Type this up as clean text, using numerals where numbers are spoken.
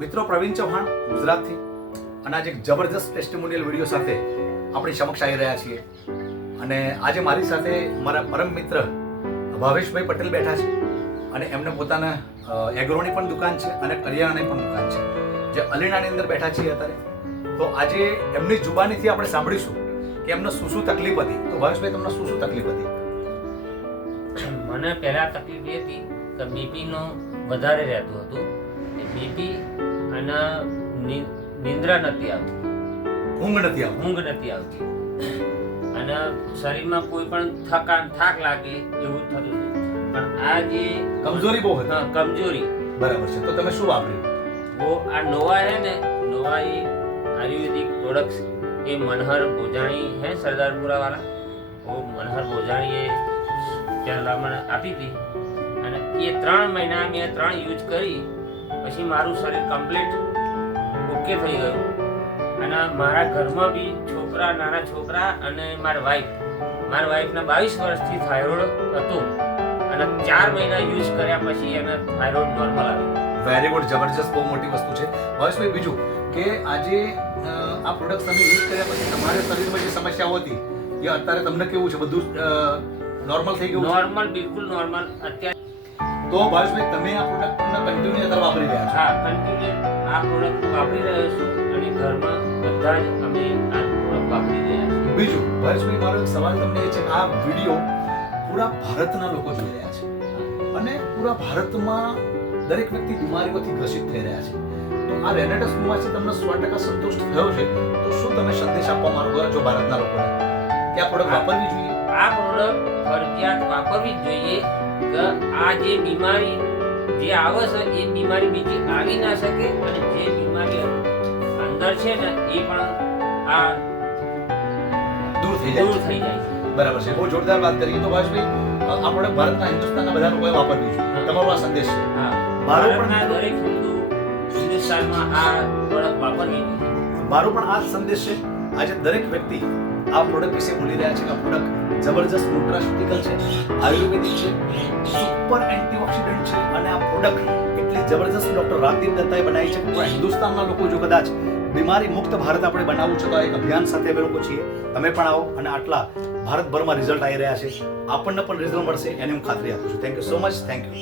મિત્રો, પ્રવીણ ચૌહાણ ગુજરાતથી અને આજે એક જબરજસ્ત ટેસ્ટિમોનિયલ વિડીયો સાથે આપણી સમક્ષ આવી રહ્યા છીએ. અને આજે મારી સાથે મારા પરમ મિત્ર ભાવેશભાઈ પટેલ બેઠા છે અને એમને પોતાના એગ્રોની પણ દુકાન છે અને કરિયાણાની પણ દુકાન છે, જે અલીણાની અંદર બેઠા છીએ અત્યારે. તો આજે એમની જુબાનીથી આપણે સાંભળીશું કે એમને શું શું તકલીફ હતી. તો ભાવેશભાઈ, તમને શું શું તકલીફ હતી? મને પહેલા તકલીફ એ હતી કે બીપીનો વધારે રહેતું હતું. બીપી અને નિંદ્રા નથી આવતી, ઊંઘ નથી આવતી અને શરીરમાં કોઈ પણ થાક લાગે એવું થતું હતું. પણ આ જે કમજોરી બહુ હતી. કમજોરી બરાબર છે. તો તમે શું વાપર્યું? આ નોવા है ને, नोवा ये आयुर्वेदिक प्रोडक्ट्स ये मनहर भोजाणी है सरदारपुरा वाला, वो मनहर भोजाणी ये પહેલા મને આપી હતી અને એ 3 મહિના મેં 3 યુઝ કરી પછી મારું શરીર કમ્પ્લીટ ઓકે થઈ ગયું. અને મારા ઘરમાં બી નાના છોકરા અને મારા વાઈફના 22 વર્ષથી થાઇરોઇડ હતું અને 4 મહિના યુઝ કર્યા પછી એને થાઇરોઇડ નોર્મલ આવ્યું. વેરી ગુડ, જબરજસ્ત, બહુ મોટી વસ્તુ છે. ભાવેશભાઈ, બીજું કે આજે આ પ્રોડક્ટ તમે યુઝ કર્યા પછી તમારા શરીરમાં જે સમસ્યાઓ હતી એ અત્યારે તમને કેવું છે? બધું નોર્મલ થઈ ગયું? નોર્મલ, બિલકુલ નોર્મલ અત્યારે. તો ભાવેશભાઈ, તમે આ પ્રોડક્ટ કન્ટિન્યુ અત્યારે વાપરી રહ્યા છો? હા, કન્ટિન્યુ આ પ્રોડક્ટ વાપરી રહ્યો છું અને ઘરમાં બધા જ અમે આ પ્રોડક્ટ વાપરી રહ્યા છીએ. બીજું ભાવેશભાઈ, મારો એક સવાલ તમને એ છે કે આ વિડીયો પૂરા ભારતના લોકો જોઈ રહ્યા છે અને પૂરા ભારતમાં દરેક વ્યક્તિ બીમારીઓથી ગ્રસિત થઈ રહ્યા છે. તો આ રેનેટસ માંથી તમને 100% સંતુષ્ટ થયો છે, તો શું તમે સંદેશ આપવા માંગો છો ભારતના લોકોને કે આ પ્રોડક્ટ વાપરવી જોઈએ? આ પ્રોડક્ટ ફરજિયાત વાપરવી જ જોઈએ કે આ જે બીમારી જે આવે છે એ બીમારી બીજી આવી ના શકે અને જે બીમારી અંદર છે ને એ પણ આ દૂર થઈ જાય છે. બરાબર છે. બહુ જોરદાર વાત કરી. તો ભાવેશભાઈ, આ પ્રોડક્ટ ભારતના હિન્દુસ્તાનના બધા લોકોએ વાપરવી જોઈએ. તમારો આ સંદેશ છે? હા, ભારતના દરેક હિન્દુસ્તાનમાં આ પ્રોડક્ટ વાપરવી જોઈએ. મારો પણ આ સંદેશ છે. આજે દરેક વ્યક્તિ આ પ્રોડક્ટ વિશે ભૂલી રહ્યા છે કે આ પ્રોડક્ટ જબરજસ્ત ન્યુટ્રાસ્યુટિકલ છે, આયુર્વેદિક છે, સુપર એન્ટીઓક્સિડન્ટ છે અને આ પ્રોડક્ટ એટલી જબરજસ્ત ડોક્ટર રાતીબ દત્તાએ બનાવી છે કે પૂરા હિન્દુસ્તાનના લોકો જો કદાચ બીમારી મુક્ત ભારત આપણે બનાવવું છે તો એક અભિયાન સાથે અમે લોકો છીએ. તમે પણ આવો અને આટલા ભારતભરમાં રિઝલ્ટ આવી રહ્યા છે, આપણને પણ રિઝલ્ટ મળશે એની હું ખાતરી આપું છું. Thank you so much. Thank you.